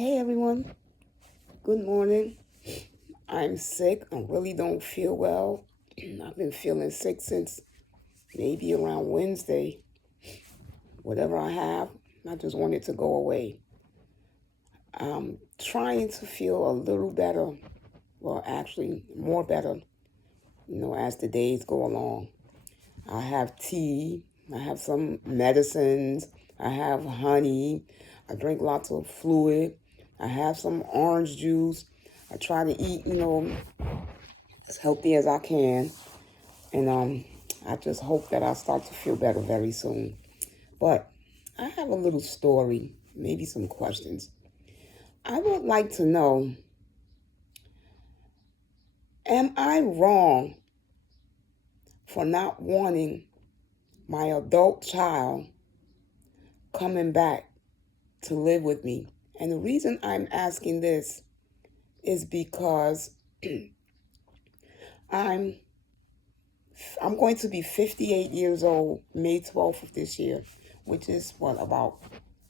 Hey everyone, good morning. I'm sick. I really don't feel well. I've been feeling sick since maybe around Wednesday. Whatever I have, I just want it to go away. I'm trying to feel a little better, well, actually, more better, as the days go along. I have tea, I have some medicines, I have honey, I drink lots of fluid, I have some orange juice. I try to eat, as healthy as I can. And I just hope that I start to feel better very soon. But I have a little story, maybe some questions. I would like to know, am I wrong for not wanting my adult child coming back to live with me? And the reason I'm asking this is because I'm I'm going to be 58 years old May 12th of this year, which is what, about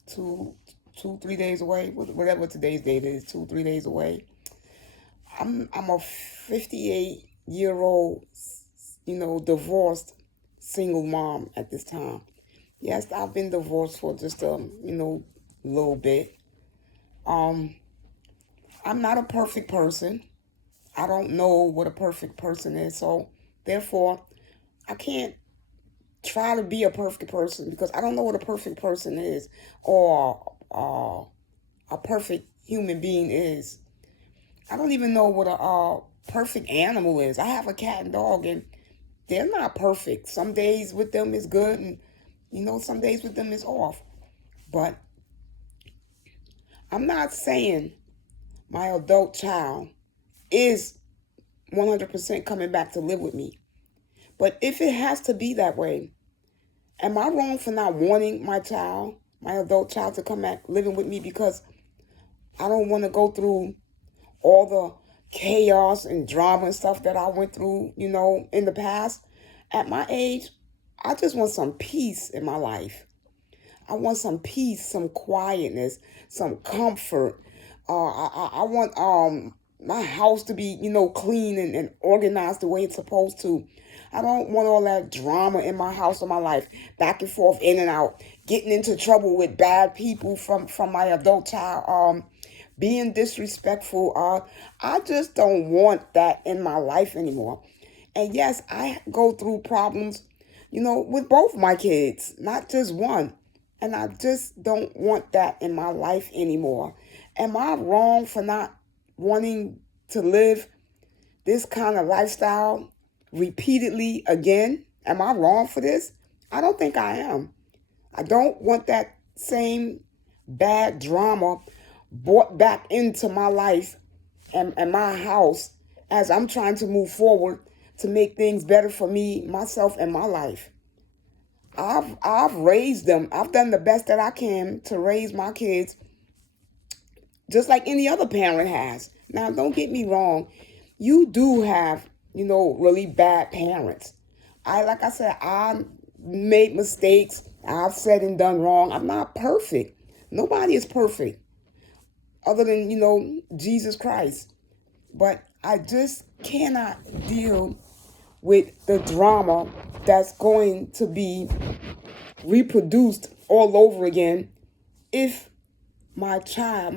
3 days away, whatever today's date is, 3 days away. I'm a 58-year-old, divorced single mom at this time. Yes, I've been divorced for just little bit. Um, I'm not a perfect person. I don't know what a perfect person is, so therefore I can't try to be a perfect person because I don't know what a perfect person is or a perfect human being is. I don't even know what a perfect animal is. I have a cat and dog, and they're not perfect. Some days with them is good, and some days with them is off. But I'm not saying my adult child is 100% coming back to live with me. But if it has to be that way, am I wrong for not wanting my adult child, to come back living with me because I don't want to go through all the chaos and drama and stuff that I went through, in the past? At my age, I just want some peace in my life. I want some peace, some quietness, some comfort. I want my house to be, clean and organized the way it's supposed to. I don't want all that drama in my house or my life, back and forth, in and out, getting into trouble with bad people from my adult child, being disrespectful. I just don't want that in my life anymore. And yes, I go through problems, with both my kids, not just one. And I just don't want that in my life anymore. Am I wrong for not wanting to live this kind of lifestyle repeatedly again? Am I wrong for this? I don't think I am. I don't want that same bad drama brought back into my life and my house as I'm trying to move forward to make things better for me, myself, and my life. I've raised them. I've done the best that I can to raise my kids just like any other parent has. Now, don't get me wrong. You do have, really bad parents. Like I said, I made mistakes. I've said and done wrong. I'm not perfect. Nobody is perfect other than, Jesus Christ. But I just cannot deal with the drama that's going to be reproduced all over again if my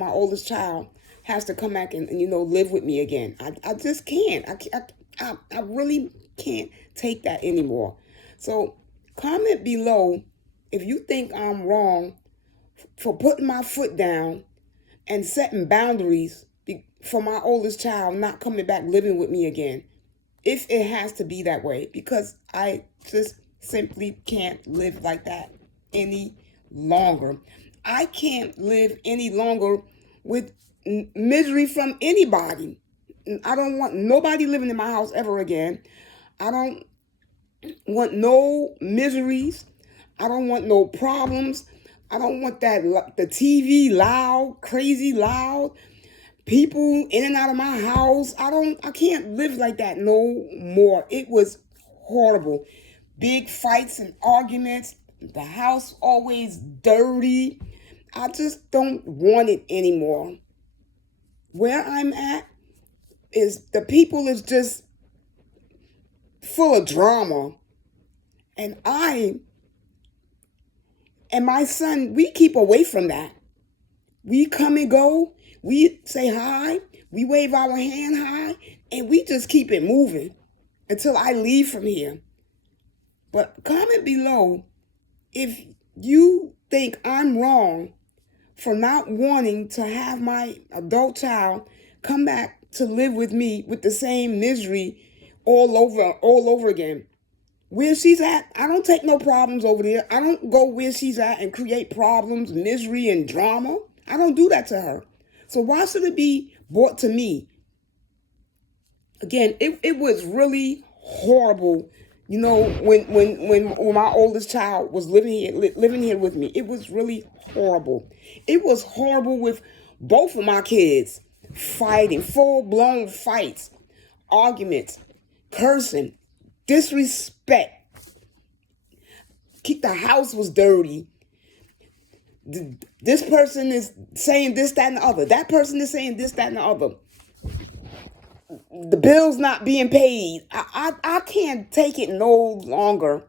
oldest child, has to come back and live with me again. I just can't. I really can't take that anymore. So comment below if you think I'm wrong for putting my foot down and setting boundaries for my oldest child not coming back living with me again, if it has to be that way, because I just simply can't live like that any longer. I can't live any longer with misery from anybody. I don't want nobody living in my house ever again. I don't want no miseries. I don't want no problems. I don't want the TV loud, crazy loud, people in and out of my house. I can't live like that no more. It was horrible. Big fights and arguments. The house always dirty. I just don't want it anymore. Where I'm at is the people is just full of drama. And I and my son, we keep away from that. We come and go, we say hi, we wave our hand high, and we just keep it moving until I leave from here. But comment below if you think I'm wrong for not wanting to have my adult child come back to live with me with the same misery all over again. Where she's at, I don't take no problems over there. I don't go where she's at and create problems, misery, and drama. I don't do that to her. So why should it be brought to me? Again, it was really horrible. You know, when my oldest child was living here with me, it was really horrible. It was horrible with both of my kids fighting, full-blown fights, arguments, cursing, disrespect. The house was dirty. This person is saying this, that, and the other. That person is saying this, that, and the other. The bill's not being paid. I can't take it no longer.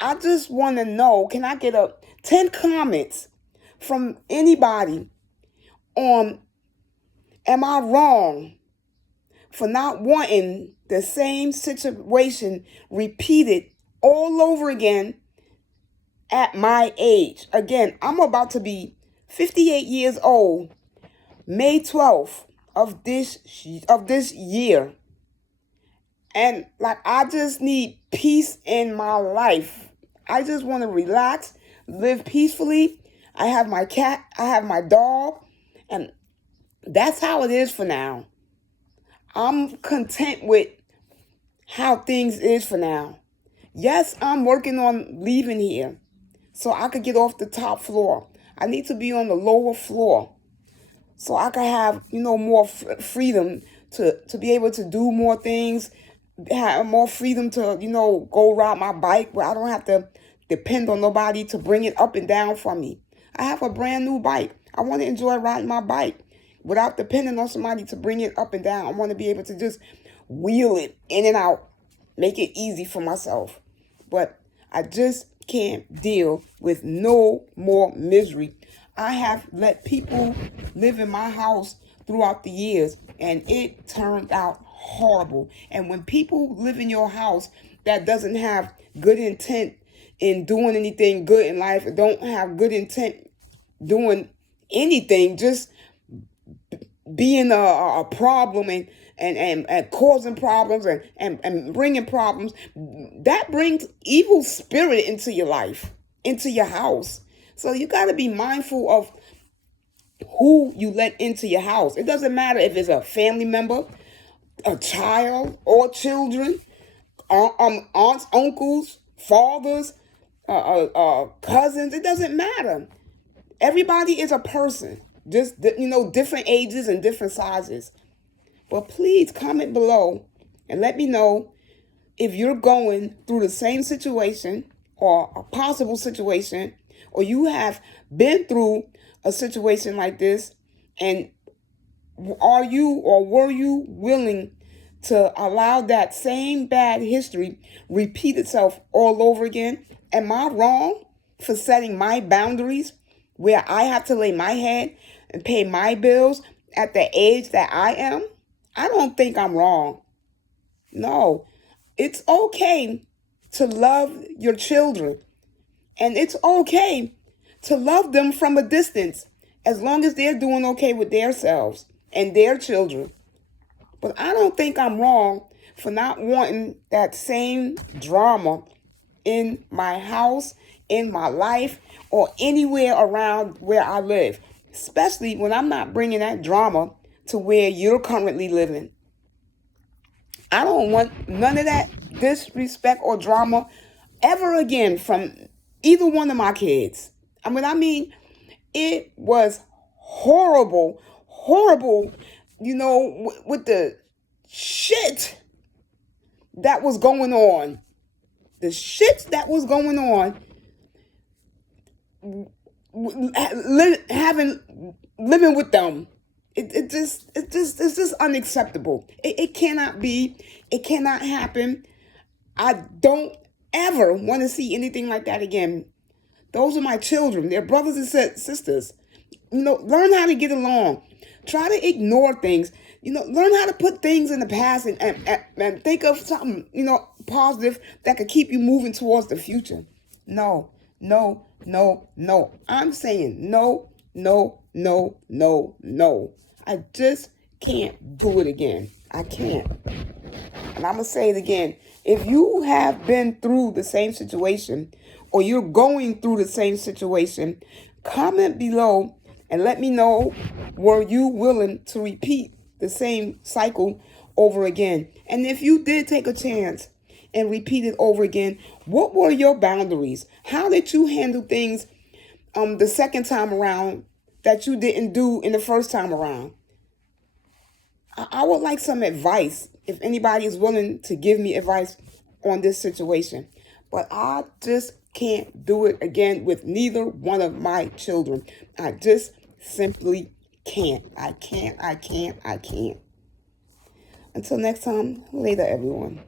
I just want to know, can I get 10 comments from anybody on, am I wrong for not wanting the same situation repeated all over again at my age? Again, I'm about to be 58 years old, May 12th of this year. And like, I just need peace in my life. I just want to relax, live peacefully. I have my cat, I have my dog, and that's how it is for now. I'm content with how things is for now. Yes, I'm working on leaving here so I could get off the top floor. I need to be on the lower floor so I could have, more freedom to be able to do more things, have more freedom to, go ride my bike where I don't have to depend on nobody to bring it up and down for me. I have a brand new bike. I want to enjoy riding my bike without depending on somebody to bring it up and down. I want to be able to just wheel it in and out, make it easy for myself. But I just can't deal with no more misery. I have let people live in my house throughout the years, and it turned out horrible. And when people live in your house that doesn't have good intent in doing anything good in life, don't have good intent doing anything, just being a problem and causing problems and bringing problems, that brings evil spirit into your life, into your house. So you got to be mindful of who you let into your house. It doesn't matter if it's a family member, a child, or children, aunts, uncles, fathers, cousins. It doesn't matter. Everybody is a person, just different ages and different sizes. But please comment below and let me know if you're going through the same situation or a possible situation, or you have been through a situation like this, and are you or were you willing to allow that same bad history repeat itself all over again? Am I wrong for setting my boundaries where I have to lay my head and pay my bills at the age that I am? I don't think I'm wrong. No, it's okay to love your children, and it's okay to love them from a distance as long as they're doing okay with themselves and their children. But I don't think I'm wrong for not wanting that same drama in my house, in my life, or anywhere around where I live, especially when I'm not bringing that drama to where you're currently living. I don't want none of that disrespect or drama ever again from either one of my kids. I mean, it was horrible, horrible, with the shit that was going on. The shit that was going on living with them. It's just unacceptable. It cannot be. It cannot happen. I don't ever want to see anything like that again. Those are my children. They're brothers and sisters. Learn how to get along. Try to ignore things. Learn how to put things in the past and think of something, positive that could keep you moving towards the future. No, no, no, no. I'm saying no, no, no, no, no. I just can't do it again. I can't. And I'm going to say it again. If you have been through the same situation or you're going through the same situation, comment below and let me know, were you willing to repeat the same cycle over again? And if you did take a chance and repeat it over again, what were your boundaries? How did you handle things the second time around that you didn't do in the first time around? I would like some advice if anybody is willing to give me advice on this situation. But I just can't do it again with neither one of my children. I just simply can't. I can't. Until next time, later, everyone.